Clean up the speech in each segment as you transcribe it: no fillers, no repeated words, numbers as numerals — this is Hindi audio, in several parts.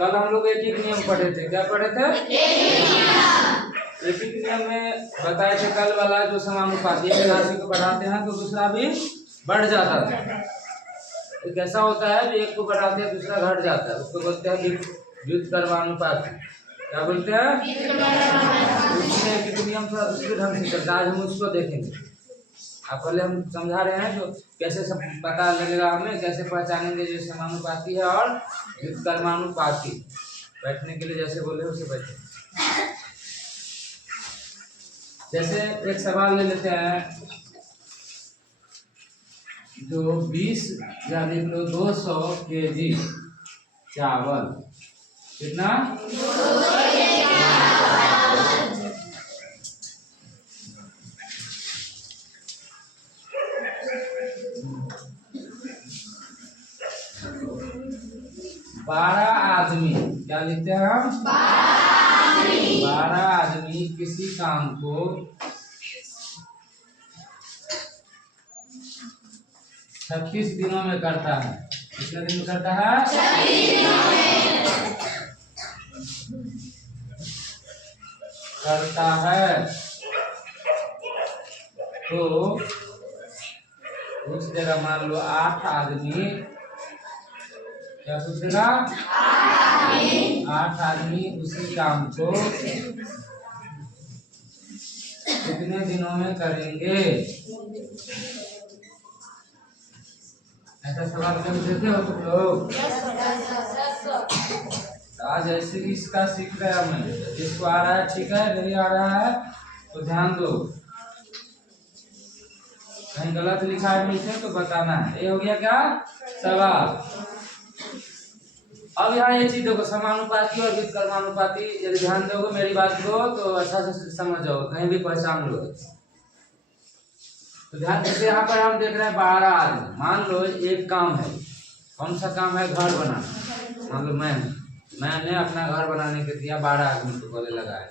कल हम लोग एक नियम पढ़े थे, क्या पढ़े थे? एक नियम में बताए थे कल वाला जो समानुपाती एक राशि को बढ़ाते हैं तो दूसरा भी बढ़ जाता था। तो कैसा होता है, एक को बढ़ाते हैं दूसरा घट जाता है, उसको बोलते हैं व्युत्क्रमानुपाती। क्या बोलते हैं? उसमें एक नियम थोड़ा दूसरे ढंग से चलता है, आज हम उसको देखेंगे। आप पहले हम समझा रहे हैं जो कैसे सब पता लगेगा, हमें कैसे पहचानेंगे जो समानुपाती है और व्युत्क्रमानुपाती। बैठने के लिए जैसे बोले उसे बैठे। जैसे एक सवाल ले लेते हैं, जो 20 या लिख लो 200 kg चावल, कितना? 12 आदमी, क्या लिखते हैं हम? 12 आदमी किसी काम को 36 दिनों में करता है। कितने दिन में करता है? 36 दिनों में करता है। तो उस जगह मान लो 8 आदमी, क्या पूछेगा? 8 आदमी उसी काम को कितने दिनों में करेंगे? ऐसा सवाल कभी देते हो तुम लोग? आज ऐसे इसका सीख रहा मैं, जिसको आ रहा है ठीक है, नहीं आ रहा है तो ध्यान दो, कहीं गलत लिखा है नीचे तो बताना है। ये हो गया क्या सवाल। अब यहाँ ये चीज देखो, समानुपाती और व्युत्क्रमानुपाती, यदि ध्यान दोगे मेरी बात को तो अच्छा से समझ जाओ, कहीं भी पहचान लो। तो ध्यान जैसे यहाँ पर हम देख रहे हैं 12 आदमी, मान लो एक काम है, कौन सा काम है? घर बनाना। मान लो मैंने अपना घर बनाने के दिया 12 आदमी को बोले लगाए,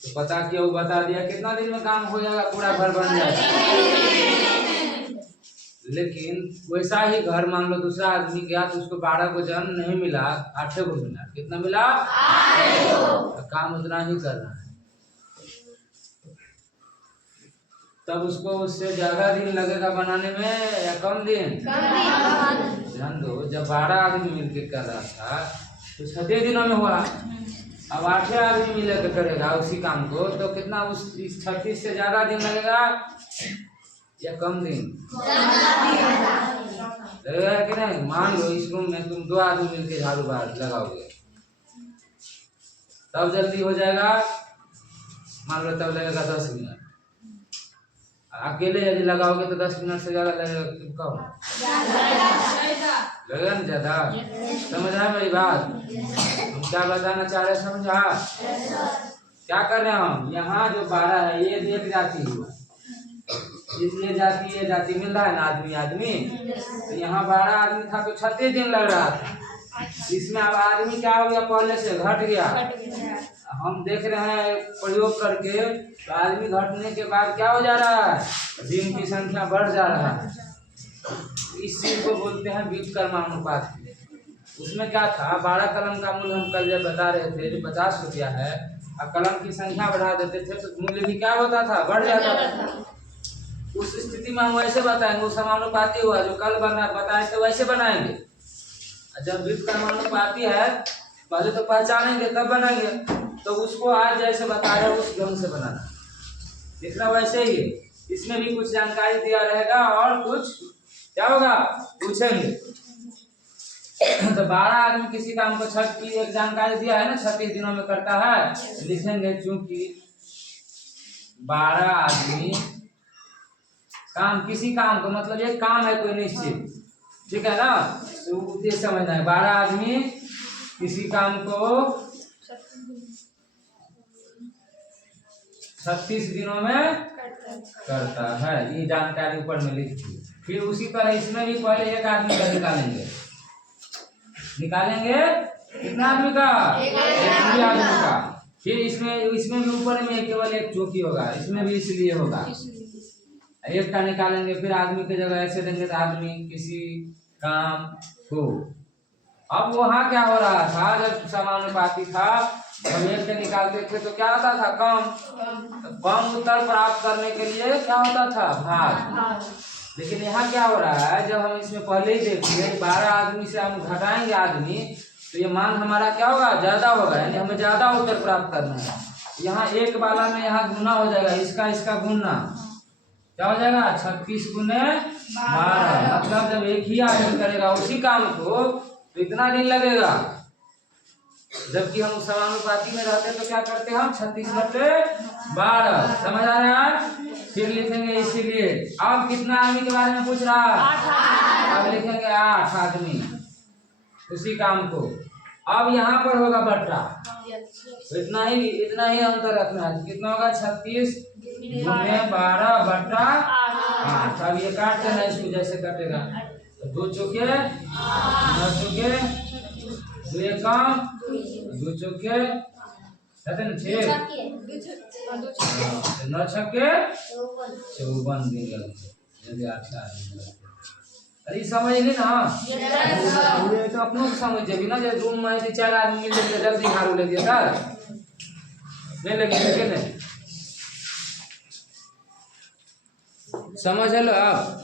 तो पता किया, वो बता दिया कितना दिन में काम हो जाएगा, पूरा घर बन जाएगा। लेकिन वैसा ही घर मान लो दूसरा आदमी गया तो उसको 12 को जन नहीं मिला, 8 को मिला। कितना मिला? 8 को। काम उतना ही कर रहा है, तब उसको उससे ज्यादा दिन लगेगा बनाने में या कम दिन? ध्यान दो, जब 12 आदमी मिलकर कर रहा था तो 6 दिनों में हुआ। अब 8 आदमी मिलकर करेगा उसी काम को तो कितना, उस 36 से ज्यादा दिन लगेगा या कम दिन लगेगा कि नहीं? मान लो इस रूम में तुम 2 आदमी मिलकर झाड़ू लगाओगे तब जल्दी हो जाएगा, मान लो तब लगेगा 10 मिनट। अकेले यदि लगाओगे तो 10 मिनट से ज्यादा लगेगा, कम लगेगा ना ज्यादा। समझ आया मेरी बात? हम क्या बताना चाह रहे, समझा? क्या कर रहे हैं हम? यहाँ जो 12 है ये एक जाति हुआ, ये जाति मिल रहा है ना, आदमी। तो यहाँ 12 आदमी था तो 36 दिन लग रहा था, इसमें अब आदमी क्या हो गया, पहले से घट गया। हम देख रहे हैं प्रयोग करके तो आदमी घटने के बाद क्या हो जा रहा है, दिन की संख्या बढ़ जा रहा है। इस चीज को बोलते हैं व्युत्क्रमानुपात। उसमें क्या था, 12 कलम का मूल्य हम कल जब बता रहे थे जो 50 रुपया है, अब कलम की संख्या बढ़ा देते थे तो मूल्य भी क्या होता था, बढ़ जाता था। उस स्थिति में हम वैसे बताएंगे, वो समानुपाती हुआ जो कल बताए थे वैसे बनाएंगे। जब व्युत्क्रमानुपाती है पहले तो पहचानेंगे तब बनाएंगे, तो उसको आज जैसे बता रहे उस ढंग से बनाना, लिखना वैसे ही है। इसमें भी कुछ जानकारी दिया रहेगा और कुछ क्या होगा पूछेंगे। तो 12 आदमी किसी काम को 6 की एक जानकारी दिया है ना, 36 दिनों में करता है, लिखेंगे चूंकि 12 आदमी काम, किसी काम को मतलब एक काम है कोई निश्चित, ठीक है ना, तो उद्देश्य समझना है। 12 आदमी किसी काम को 36 दिनों में करता है, ये जानकारी ऊपर में लिख दी। फिर उसी तरह इसमें भी पहले एक आदमी का निकालेंगे कितना आदमी का? एक आदमी का। फिर इसमें भी ऊपर में केवल एक चौकी होगा, इसमें भी इसलिए होगा, एक का निकालेंगे। फिर आदमी की जगह ऐसे देंगे तो आदमी किसी काम को, अब वहाँ क्या हो रहा था, जब समानुपाती था हम एक से निकालते थे तो क्या आता था, कम। तो कम उत्तर प्राप्त करने के लिए क्या होता था, भाग। लेकिन यहाँ क्या हो रहा है, जब हम इसमें पहले ही देखिए 12 आदमी से हम घटाएंगे आदमी तो ये मान हमारा क्या होगा, ज्यादा होगा, यानी हमें ज्यादा उत्तर प्राप्त करना है। यहाँ एक वाला में यहाँ गुना हो जाएगा, इसका गुना क्या हो जाएगा, 36 गुने 12। मतलब जब एक ही आदमी करेगा उसी काम को तो इतना दिन लगेगा, जबकि हम समानुपाती में रहते तो क्या करते हम 36/12। समझ आ रहा है। फिर लिखेंगे इसीलिए अब कितना आदमी के बारे में पूछ रहा है, अब लिखेंगे 8 आदमी उसी काम को। अब यहाँ पर होगा बट्टा, तो इतना ही अंतर रखना है। कितना होगा, 36 गुने 12/8। अब ये काटते हैं इसको जैसे कटेगा, तो 2 चौके 9 चौके 2 कम 2 चौके कहते ना 6 9 छक्के 54 दिन लगते। अरे समझ ली ना, ये तो अपनों को समझ जाएगी ना। जब रूम में 4 आदमी मिल जाएंगे जल्दी झाड़ू ले दिया ले लेंगे नहीं समझ लो। अब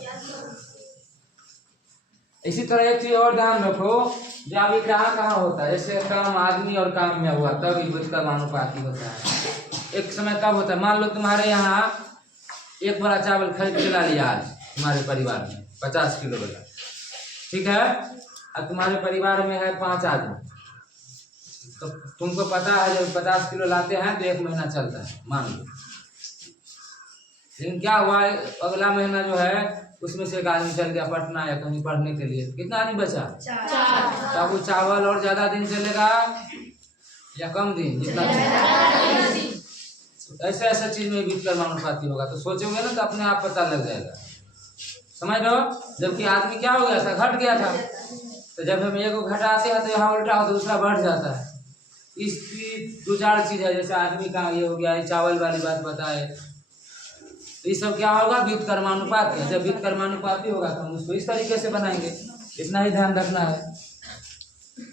इसी तरह एक चीज और ध्यान रखो, जो अभी कहाँ होता है, जैसे काम आदमी और काम में हुआ तब समानुपाती होता है। एक समय कब होता है, मान लो तुम्हारे यहाँ एक बड़ा चावल खरीद के ला लिया आज तुम्हारे परिवार में 50 किलो वाला, ठीक है। अब तुम्हारे परिवार में है 5 आदमी, तो तुमको पता है जब 50 किलो लाते हैं तो 1 महीना चलता है मान लो। लेकिन क्या हुआ, अगला महीना जो है उसमें से एक आदमी चल गया पटना या कहीं पढ़ने के लिए, कितना आदमी बचा, 4। तब वो चावल और ज्यादा दिन चलेगा या कम दिन, जितना ऐसे चीज में भी समानुपाती होगा। तो सोचोगे ना तो अपने आप पता लग जाएगा, समझ लो। जबकि आदमी क्या हो गया था, घट गया था, तो जब हम एक को घटाते हैं तो यहाँ उल्टा हो तो दूसरा बढ़ जाता है। इसकी 2-4 चीज है, जैसे आदमी का ये हो गया, चावल वाली बात बताए, तो ये सब क्या होगा, व्युत्क्रमानुपात है। जब व्युत्क्रमानुपाती होगा तो हम उसको इस तरीके से बनाएंगे, इतना ही ध्यान रखना है।